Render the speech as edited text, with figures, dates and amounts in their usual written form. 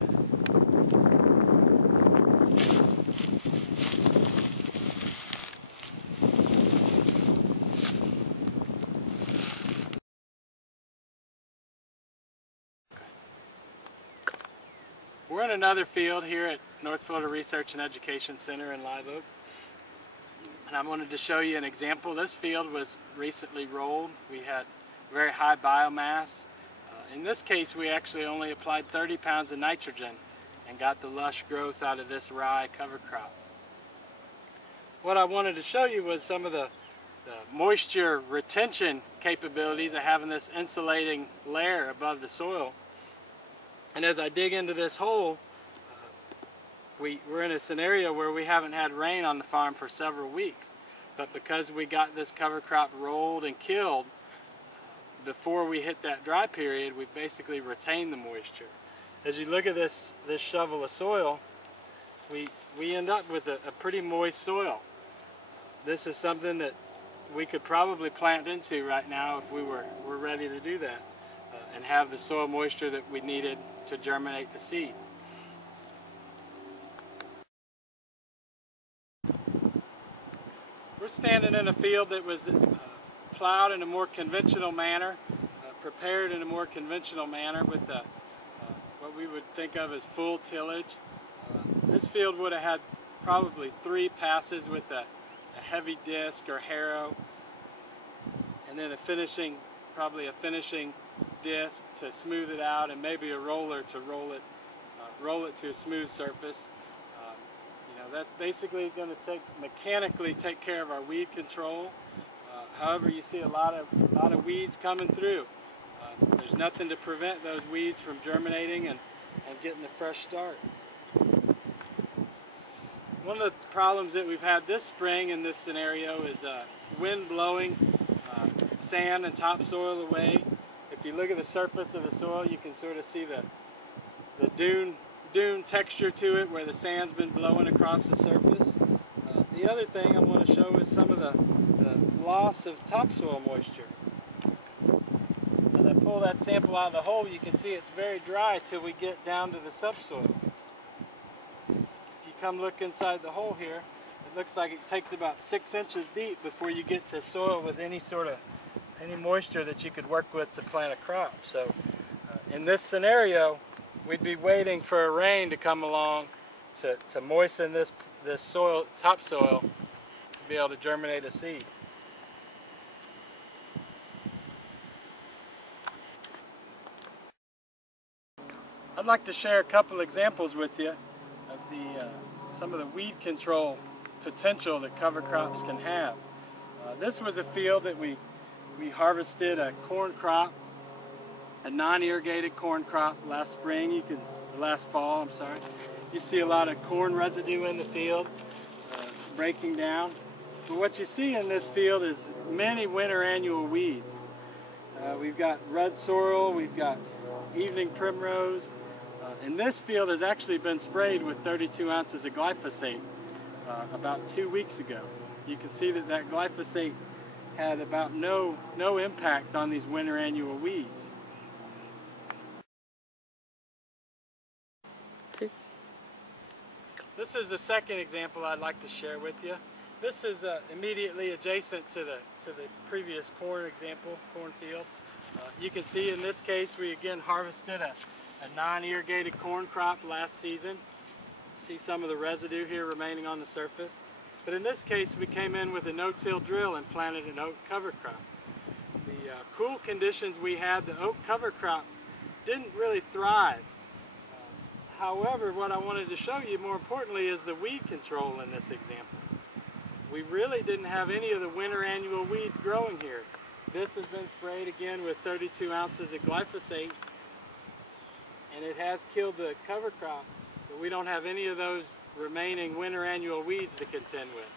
We're in another field here at North Florida Research and Education Center in Live Oak. And I wanted to show you an example. This field was recently rolled. We had very high biomass. In this case, we actually only applied 30 pounds of nitrogen and got the lush growth out of this rye cover crop. What I wanted to show you was some of the moisture retention capabilities of having this insulating layer above the soil. And as I dig into this hole, we're in a scenario where we haven't had rain on the farm for several weeks. But because we got this cover crop rolled and killed before we hit that dry period, we basically retained the moisture. As you look at this shovel of soil, we end up with a pretty moist soil. This is something that we could probably plant into right now if we're ready to do that and have the soil moisture that we needed to germinate the seed. We're standing in a field that was plowed in a more conventional manner, prepared in a more conventional manner with what we would think of as full tillage. This field would have had probably 3 passes with a heavy disc or harrow, and then probably a finishing disc to smooth it out, and maybe a roller to roll it to a smooth surface. That's basically going to mechanically take care of our weed control. However, you see a lot of weeds coming through. There's nothing to prevent those weeds from germinating and getting a fresh start. One of the problems that we've had this spring in this scenario is wind blowing sand and topsoil away. If you look at the surface of the soil, you can sort of see the dune texture to it where the sand's been blowing across the surface. The other thing I want to show is some of the loss of topsoil moisture. As I pull that sample out of the hole, you can see it's very dry till we get down to the subsoil. If you come look inside the hole here, it looks like it takes about 6 inches deep before you get to soil with any moisture that you could work with to plant a crop. So in this scenario, we'd be waiting for a rain to come along to moisten this topsoil to be able to germinate a seed. I'd like to share a couple examples with you of some of the weed control potential that cover crops can have. This was a field that we harvested a corn crop, a non-irrigated corn crop last fall, I'm sorry. You see a lot of corn residue in the field breaking down. But what you see in this field is many winter annual weeds. We've got red sorrel, we've got evening primrose, and this field has actually been sprayed with 32 ounces of glyphosate about 2 weeks ago. You can see that glyphosate had about no impact on these winter annual weeds. This is the second example I'd like to share with you. This is immediately adjacent to the previous cornfield. You can see in this case we again harvested a non-irrigated corn crop last season. See some of the residue here remaining on the surface. But in this case we came in with a no-till drill and planted an oak cover crop. The cool conditions we had, the oak cover crop didn't really thrive. However, what I wanted to show you more importantly is the weed control in this example. We really didn't have any of the winter annual weeds growing here. This has been sprayed again with 32 ounces of glyphosate, and it has killed the cover crop, but we don't have any of those remaining winter annual weeds to contend with.